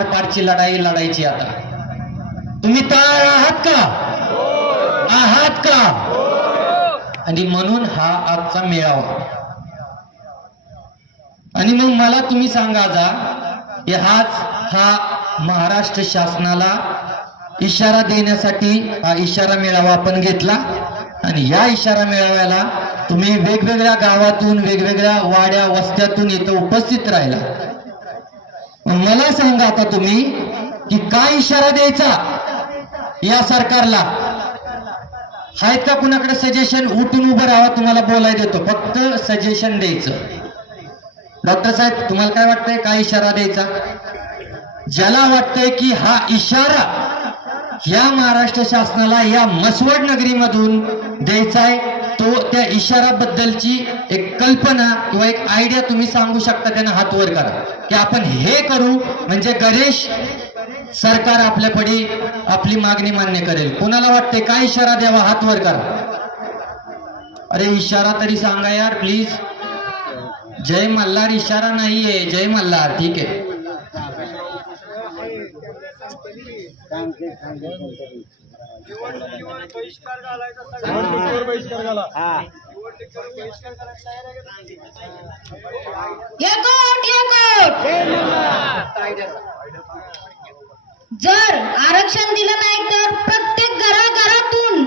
आरपारची लढाई लढायची. आता तुम्ही तयार आहात का? आहात का? आणि म्हणून हा आजचा मेळावा. आणि मग मला तुम्ही सांगा जा, की हा महाराष्ट्र शासनाला इशारा देण्यासाठी हा इशारा मेळावा आपण घेतला. आणि या इशारा मेळाव्याला तुम्ही वेगवेगळ्या गावातून वेगवेगळ्या वाड्या वस्त्यातून इथं उपस्थित राहिला. मला सांगा आता तुम्ही की काय इशारा द्यायचा या सरकारला? आहेत का कुणाकडे सजेशन? उठून उभं राहा, तुम्हाला बोलायला देतो, फक्त सजेशन द्यायचं. डॉक्टर साहेब तुम्हाला काय वाटतंय, काय इशारा द्यायचा? ज्याला वाटतंय की हा इशारा या महाराष्ट्र शासनाला या मसवड नगरीमधून द्यायचा आहे, तो त्या इशाराबद्दलची एक कल्पना किंवा एक आयडिया तुम्ही सांगू शकता, त्यांना हात वर करा की आपण हे करू म्हणजे गणेश सरकार आपल्याकडे आपली मागणी मान्य करेल. कोणाला वाटते काय इशारा द्यावा? हात वर करा. अरे इशारा तरी सांगा यार प्लीज. जय मल्हार इशारा नाहीये, जय मल्हार. ठीक आहे. जर आरक्षण दिलं नाही तर प्रत्येक घराघरातून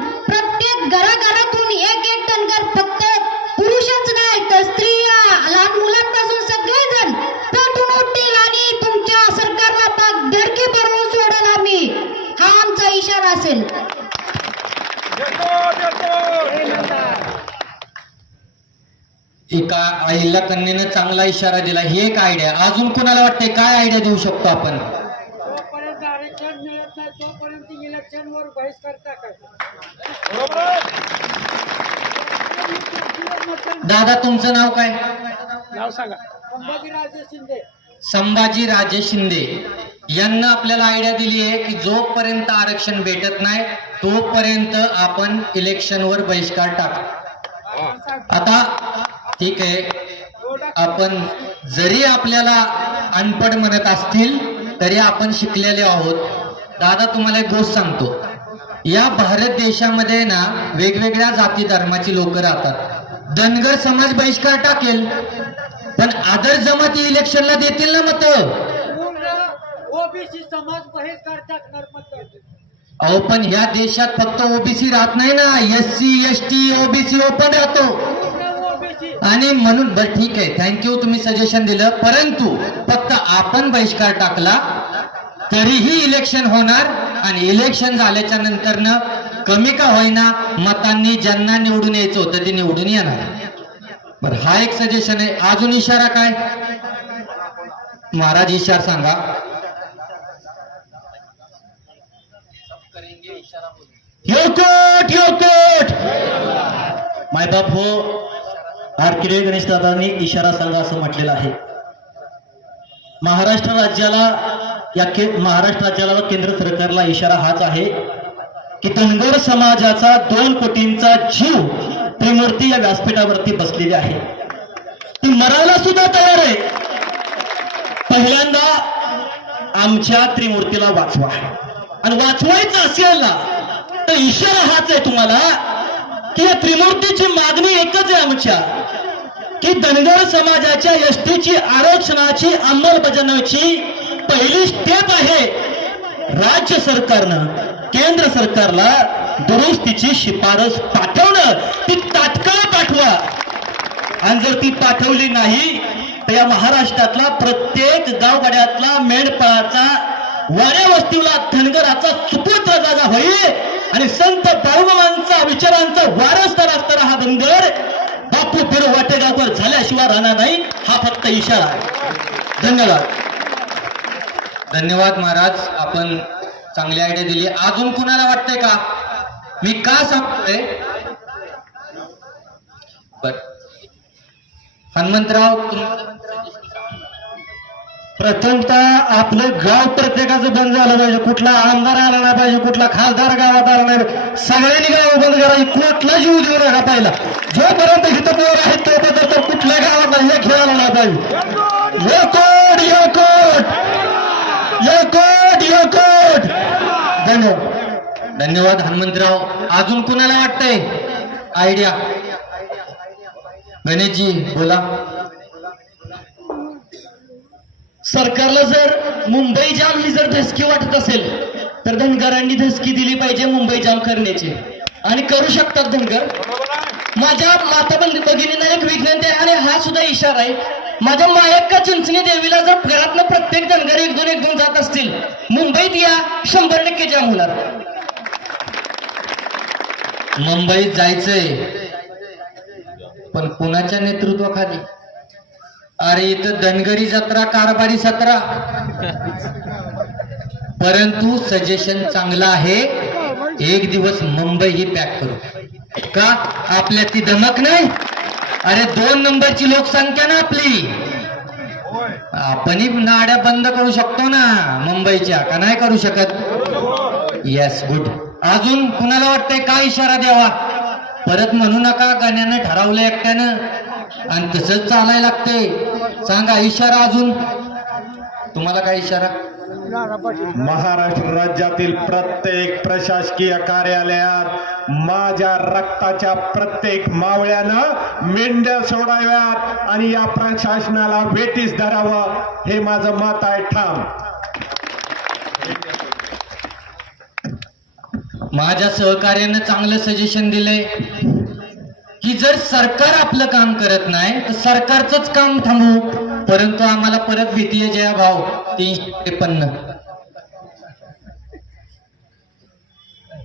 एक एक धनगर, फक्त पुरुषच नाही तर स्त्रिया, लहान मुलांपासून सगळेजण पेटून उठतील आणि तुमच्या सरकारला पाक धडकी बनवून सोडेल आम्ही. हा आमचा इशारा असेल. एका आईला कन्येनं चांगला इशारा दिला, ही एक आयडिया. अजून कोणाला वाटते काय आयडिया देऊ शकतो आपण? आरक्षण मिळत नाही तोपर्यंत इलेक्शनवर बहिष्कार टाकायचा. दादा तुमचं नाव काय? नाव सांगा. संभाजीराजे शिंदे. संभाजीराजे शिंदे यांना आपल्याला आयडिया दिली आहे की जोपर्यंत आरक्षण भेटत नाही तोपर्यंत आपण इलेक्शनवर बहिष्कार टाका. आता ठीक आहे, आपण जरी आपल्याला अनपढ म्हणत असतील तरी आपण शिकलेले आहोत. दादा तुम्हाला एक गोष्ट सांगतो, या भारत देशामध्ये ना वेगवेगळ्या जाती धर्माची लोक राहतात. धनगर समाज बहिष्कार टाकेल पण आदर जमाती इलेक्शनला देतील ना मत. ओबीसी समाज बहिष्कार टाकणार मत. अहो पण ह्या देशात फक्त ओबीसी राहत नाही ना, एससी एसटी ओबीसी ओपन राहतो. आणि म्हणून बरं ठीक आहे, थँक्यू तुम्ही सजेशन दिलं, परंतु फक्त आपण बहिष्कार टाकला तरीही इलेक्शन होणार आणि इलेक्शन झाल्याच्या नंतर न कमी का होईना मतांनी ज्यांना निवडून यायचं होतं ते निवडून येणार. बरं हा एक सजेशन आहे. अजून इशारा काय महाराज? इशारा सांगा. मायबाप हो, आरकिडे गणेश दादांनी इशारा सांगा असं म्हटलेलं आहे. महाराष्ट्र राज्याला व केंद्र सरकारला इशारा हाच आहे की धनगर समाजाचा 2 कोटींचा जीव त्रिमूर्ती या व्यासपीठावरती बसलेली आहे. ती मरायला सुद्धा तयार आहे. पहिल्यांदा आमच्या त्रिमूर्तीला वाचवा, आणि वाचवायचं असेल ना तर इशारा हाच आहे तुम्हाला की या त्रिमूर्तीची मागणी एकच आहे आमच्या, की धनगर समाजाच्या एसटीची आरक्षणाची अंमलबजावणीची पहिली स्टेप आहे राज्य सरकारनं केंद्र सरकारला दुरुस्तीची शिफारस पाठवणं. ती तात्काळ पाठवा. आणि जर ती पाठवली नाही तर या महाराष्ट्रातला प्रत्येक गावगाड्यातला मेंढपाळाचा वाड्या वस्तीला धनगराचा सुपुत्र जागा होईल आणि संत बाळूमामांचा विचारांचा वारसदार असणारा हा धनगर बापू फिरो वाटेगावकर झाल्याशिवाय राहणार नाही. हा फक्त इशारा आहे. धन्यवाद. धन्यवाद महाराज, आपण चांगली आयडिया दिली. अजून कुणाला वाटतंय का? मी का सांगतोय? बर हनुमंतराव, प्रथमतः आपलं गाव प्रत्येकाचं बंद झालं पाहिजे. कुठला आमदार आला नाही पाहिजे, कुठला खासदार गावात आला नाही. सगळ्यांनी गाव बंद करायची, कुठला जीव देऊ नका. पहिला जोपर्यंत हिथं पोर आहे तोपर्यंत कुठल्या गावात हे खेळायला नाही पाहिजे. योकोट. धन्यवाद. धन्यवाद हनुमंतराव. अजून कुणाला वाटतंय आयडिया? गणेशजी बोला. सरकारला जर मुंबई जाम ही जर धसकी वाटत असेल तर धनगरांनी धसकी दिली पाहिजे मुंबई जाम करण्याची, आणि करू शकतात धनगर. माझ्या माता भगिनींना एक विज्ञान आहे, आणि हा सुद्धा इशारा आहे. माझ्या मायक्का चिंचणी देवीला जर घरातनं प्रत्येक धनगर एक दोन जात असतील, मुंबईत या 100% जाम होणार. मुंबईत जायचंय पण कुणाच्या नेतृत्वाखाली? अरे इथं धनगरी जत्रा, कारभारी सत्रा. परंतु सजेशन चांगलं आहे, एक दिवस मुंबई ही पॅक करू. का? आपल्या ती धमक नाही? अरे 2 नंबरची लोकसंख्या ना आपली. आपणही नाड्या बंद करू शकतो ना मुंबईच्या, का नाही करू शकत? Yes, good. अजून कुणाला वाटतंय काय इशारा द्यावा? परत म्हणू नका गाण्यानं ठरवलं एकट्यानं आणि तसंच चालायला लागते. सांगा इशारा. अजून तुम्हाला काय इशारा? महाराष्ट्र राज्यातील प्रत्येक प्रशासकीय कार्यालयात माझ्या रक्ताच्या प्रत्येक मावळ्यानं मेंढ्या सोडाव्यात आणि या प्रशासनाला वेटीस धरावं, हे माझं मत आहे ठाम. माझ्या सहकार्यानं चांगलं सजेशन दिलंय की जर सरकार आपलं काम करत नाही तर सरकारचंच काम थांबवू. परंतु आम्हाला परत भीती आहे जया भाव 353.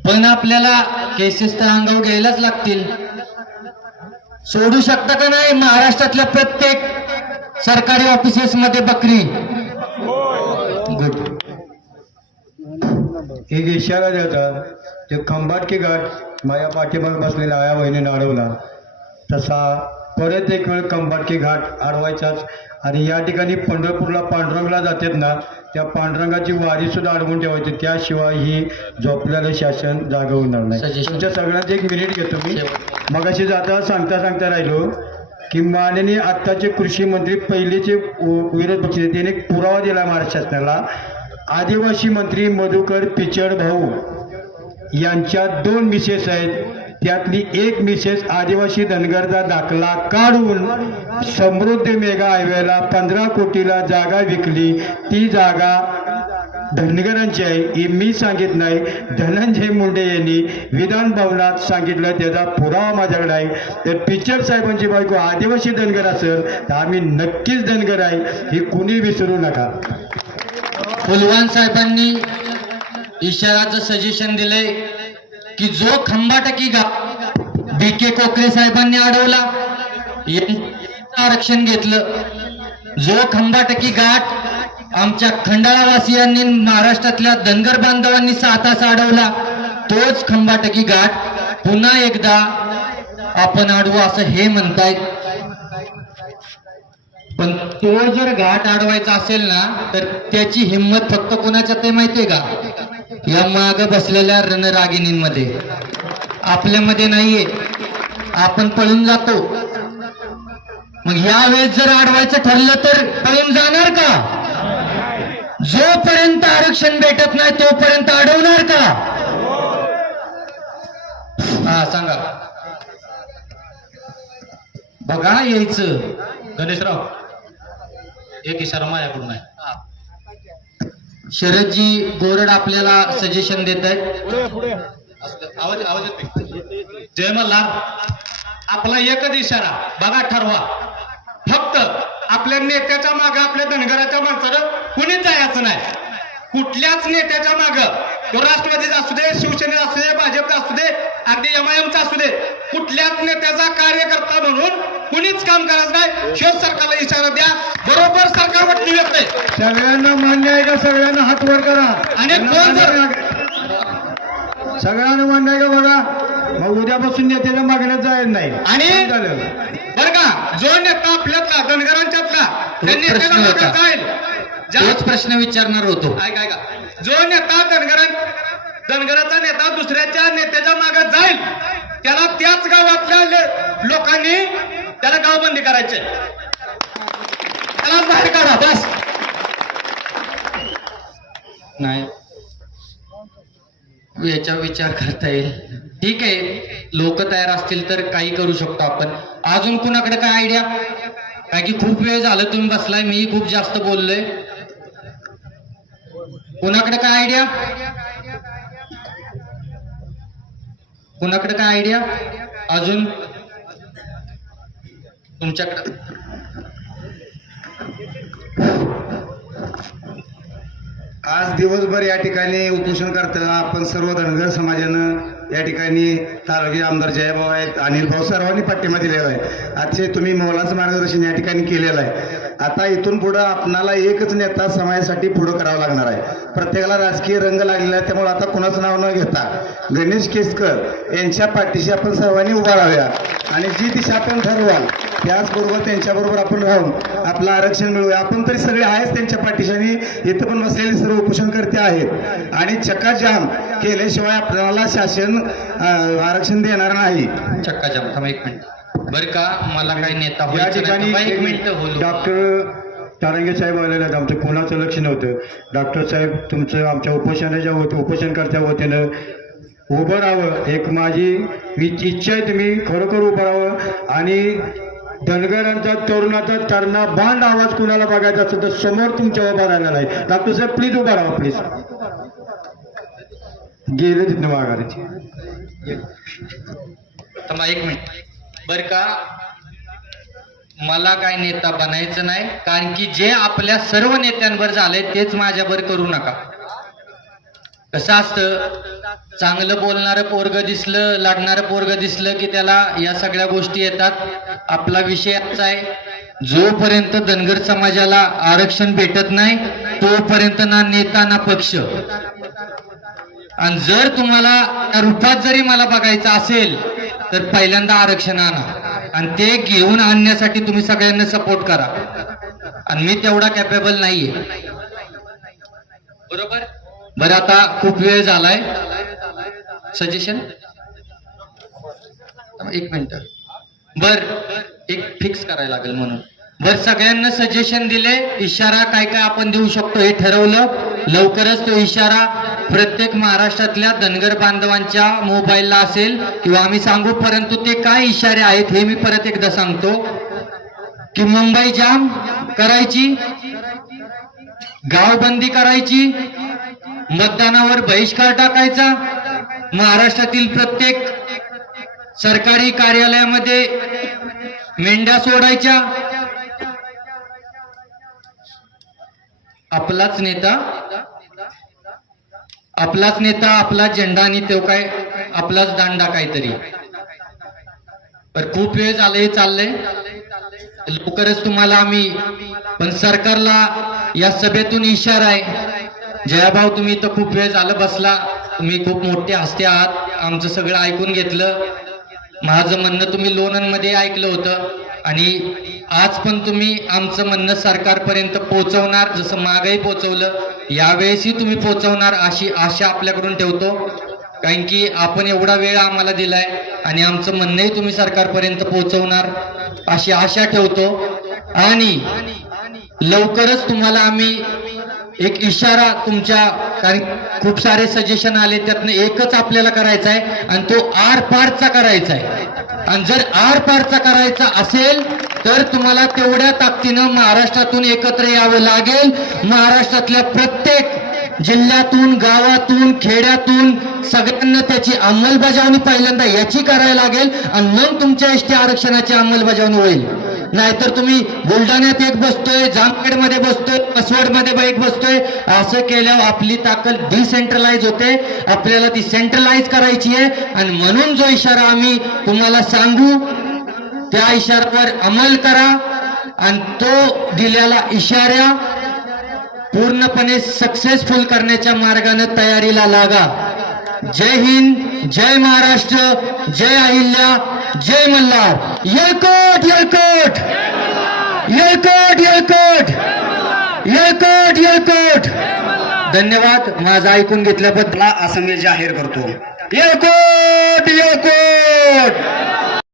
पण आपल्याला केसेस तर अंगावर घ्यायलाच लागतील. सोडू शकता का नाही महाराष्ट्रातल्या प्रत्येक सरकारी ऑफिसेस मध्ये बकरी? गुड. एक इशारा देतात ते खंबाटकी घाट माझ्या पाठीमागे बसलेल्या आया बहिणीने अडवला, तसा परत एक वेळ खंबाटकी घाट अडवायचाच. आणि या ठिकाणी पंढरपूरला पांडुरंगला जातात ना, त्या पांडुरंगाची वारी सुद्धा अडवून ठेवायची, त्याशिवाय ही झोपलेलं शासन जागा होणार नाही. Suggestion. तुमच्या सगळ्यांचं एक मिनिट घेतो मी. मगाशी जाता सांगता राहिलो की माननीय आत्ताचे कृषी मंत्री पहिलेचे विरोध पक्ष त्याने एक पुरावा दिला महाराष्ट्र शासनाला. आदिवासी मंत्री मधुकर पिचड भाऊ यांच्या 2 मिसेस आहेत, त्यातली एक मिसेस आदिवासी धनगरचा दाखला काढून समृद्धी मेगा हायवेला 15 कोटीला जागा विकली. ती जागा धनगरांची आहे हे मी सांगित नाही, धनंजय मुंडे यांनी विधान भवनात सांगितलं, त्याचा पुरावा माझ्याकडे आहे. तर पिचड साहेबांची बायको आदिवासी धनगर असेल तर आम्ही नक्कीच धनगर आहे, हे कुणी विसरू नका. फुलवान साहेबांनी इशाराचं सजेशन दिलंय की जो खंबाटकी बीके कोकरे साहेबांनी अडवला, यांचं आरक्षण घेतलं. जो खंबाटकी घाट आमच्या खंडाळावासियांनी महाराष्ट्रातल्या धनगर बांधवांनी 7 तास अडवला, तोच खंबाटकी घाट पुन्हा एकदा आपण अडवू असं हे म्हणतायत. पण तो जर घाट अडवायचा असेल ना तर त्याची हिंमत फक्त कोणाच्यात आहे माहितीये का? या माग बसलेल्या रणरागिणींमध्ये, आपल्यामध्ये नाहीये. आपण पळून जातो. मग या वेळेस जर अडवायचं ठरलं तर पळून जाणार का? जोपर्यंत आरक्षण भेटत नाही तोपर्यंत अडवणार का? हा सांगा. बघा यायचं. गणेशराव एक इशारा माझ्याकडून आहे. शरदजी गोरड आपल्याला सजेशन देत आहेत. आवाज येते. जय मल्हार. आपला एकच इशारा बघा, ठरवा. फक्त आपल्या नेत्याच्या मागे, आपल्या धनगराच्या माणसानं कुणीच जायचं नाही. कुठल्याच नेत्याच्या मागे, तो राष्ट्रवादीचा असू दे, शिवसेनेचा असू दे, भाजपचा असू दे, अगदी MIMचा असू दे, कुठल्याच नेत्याचा कार्यकर्ता म्हणून कुणीच काम करायचं नाही. शिव सरकारला इशारा द्या, बरोबर सरकारवर निवेदन आहे. सगळ्यांना मान्य आहे का? सगळ्यांना हात वर करा. आणि कोण जर सगळ्यांना मान्य आहे का? बघा, मग उद्यापासून नेत्याच्या मागण्यात जायचं नाही. आणि झालं. बरं का, जो नेता आपल्यातला धनगरांच्यातला त्या तोच नेत्याच्या प्रश्न मागे होता. जाईल. तोच प्रश्न विचारणार होतो. ऐका, जो नेता धनगराचा नेता दुसऱ्याच्या नेत्याच्या मागे जाईल, त्याला त्याच गावातल्या लोकांनी त्याला गावबंदी करायचे, त्याला बाहेर काढा. बस. नाही, याच्यावर विचार करता येईल. ठीक आहे, लोक तयार असतील तर काही करू शकतो आपण. अजून कुणाकडे काय आयडिया? काय की खूप वेळ झालं तुम्ही बसलाय, मी खूप जास्त बोललोय. कुणाकडे काय आयडिया? कुणाकडे काय आयडिया अजून? तुमच्याकडे आज दिवसभर या ठिकाणी उपोषण करताना आपण सर्व धनगर समाजानं या ठिकाणी तालुके आमदार जयभाऊ आहेत, अनिल भाऊ, सर्वांनी पाठिंबा दिलेला आहे. अतिशय तुम्ही मोलाचं मार्गदर्शन या ठिकाणी केलेलं आहे. आता इथून पुढं आपणाला एकच नेता समाजासाठी पुढं करावं लागणार आहे. प्रत्येकाला राजकीय रंग लागलेला आहे, त्यामुळे आता कुणाचं नाव न घेता गणेश केसकर यांच्या पाठीशी आपण सर्वांनी उभा राहूया आणि जी दिशा आपण ठरवाल त्याचबरोबर त्यांच्याबरोबर आपण राहून आपलं आरक्षण मिळवूया. आपण तरी सगळे आहेच त्यांच्या पाठीशी आणि इथं पण बसलेले सर्व उपोषणकर्ते आहेत आणि चक्काजाम केल्याशिवाय आपल्याला शासन आरक्षण देणार नाही. चक्काजाम. थांबा एक मिनिट बरं का, मला काही नेता या व्हायचं ठिकाणी नाही. एक मिनिट बोलू. डॉक्टर तारंगे साहेब आलेले आहेत. आमचं कोणाचं लक्ष नव्हतं. डॉक्टर साहेब तुमचं आमच्या उपोषणाच्या उपोषणकर्त्या वतीनं उभं राहावं, एक माझी इच्छा आहे. तुम्ही खरोखर उभं राहावं आणि धनगरांचा तरुणाचा तरणा बांध आवाज कुणाला बघायचा असेल तर समोर तुमच्या उभा राहिलेला आहे. डॉक्टर साहेब प्लीज उभा राहा प्लीज. गेले तिथं माघारी. थांबा एक मिनिट बर का, मला काय नेता बनायचं नाही, कारण की जे आपल्या सर्व नेत्यांवर झालंय तेच माझ्यावर करू नका. कसं असतं, चांगलं बोलणारं पोरग दिसलं, लढणारं पोरग दिसलं की त्याला या सगळ्या गोष्टी येतात. आपला विषय असा आहे, जोपर्यंत धनगर समाजाला आरक्षण भेटत नाही तोपर्यंत ना नेता ना पक्ष. आणि जर तुम्हाला त्या रूपात जरी मला बघायचं असेल तर पहिल्यांदा आरक्षण आणा आणि ते घेऊन आणण्यासाठी तुम्ही सगळ्यांना सपोर्ट करा. आणि मी तेवढा कॅपेबल नाहीये. बरोबर. बरं, आता खूप वेळ झालाय. सजेशन एक मिनिट. बर, एक फिक्स करायला लागेल म्हणून. बर, सगळ्यांना सजेशन दिले, इशारा काय काय आपण देऊ शकतो हे ठरवलं. लवकरच तो इशारा प्रत्येक महाराष्ट्रातल्या धनगर बांधवांच्या मोबाईलला असेल किंवा आम्ही सांगू, परंतु ते काय इशारे आहेत हे मी परत एकदा सांगतो की मुंबई जाम करायची, गावबंदी करायची, मतदानावर बहिष्कार टाकायचा, महाराष्ट्रातील प्रत्येक सरकारी कार्यालयामध्ये मेंढ्या सोडायच्या. आपलाच नेता आपलाच झेंडा आणि तो काय आपलाच दांडा काहीतरी. पण खूप वेळ झालं हे चाललंय. लवकरच तुम्हाला आम्ही, पण सरकारला या सभेतून इशारा आहे. जयाभाऊ, तुम्ही इथं खूप वेळ झालं बसला, तुम्ही खूप मोठे हस्ते आहात, आमचं सगळं ऐकून घेतलं. माझं म्हणणं तुम्ही लोणंदमध्ये ऐकलं होतं आणि आज पण तुम्ही आमचं म्हणणं सरकारपर्यंत पोहोचवणार, जसं मागही पोहोचवलं यावेळेसही तुम्ही पोहोचवणार अशी आशा आपल्याकडून ठेवतो. कारण की आपण एवढा वेळ आम्हाला दिलाय आणि आमचं म्हणणंही तुम्ही सरकारपर्यंत पोहोचवणार अशी आशा ठेवतो. आणि लवकरच तुम्हाला आम्ही एक इशारा तुमच्या, कारण खूप सारे सजेशन आले, त्यातनं एकच आपल्याला करायचा आहे आणि तो आर पारचा करायचा आहे. आणि जर आर पारचा करायचा असेल तर तुम्हाला तेवढ्या ताकदीनं महाराष्ट्रातून एकत्र यावं लागेल. महाराष्ट्रातल्या प्रत्येक जिल्ह्यातून, गावातून, खेड्यातून सगळ्यांना त्याची अंमलबजावणी पहिल्यांदा याची करायला लागेल आणि मग तुमच्या एसटी आरक्षणाची अंमलबजावणी होईल. नाहीतर तुम्ही बुलढाण्यात एक बसतोय, जामखेडमध्ये बसतोय, कसवडमध्ये एक बसतोय, असं केल्यावर आपली ताकद डिसेंट्रलाइज होते. आपल्याला ती सेंट्रलाइज करायची आहे. आणि म्हणून जो इशारा आम्ही तुम्हाला सांगू त्या इशाऱ्यावर अंमल करा आणि तो दिलेला इशारा पूर्णपणे सक्सेसफुल करण्याच्या मार्गाने तयारीला लागा. जय हिंद, जय महाराष्ट्र, जय अहिल्या, जय मल्हार. येळकोट येळकोट, येळकोट येळकोट, येळकोट येळकोट. धन्यवाद. माझं ऐकून घेतल्याबद्दल असं मी जाहीर करतो. येळकोट येळकोट.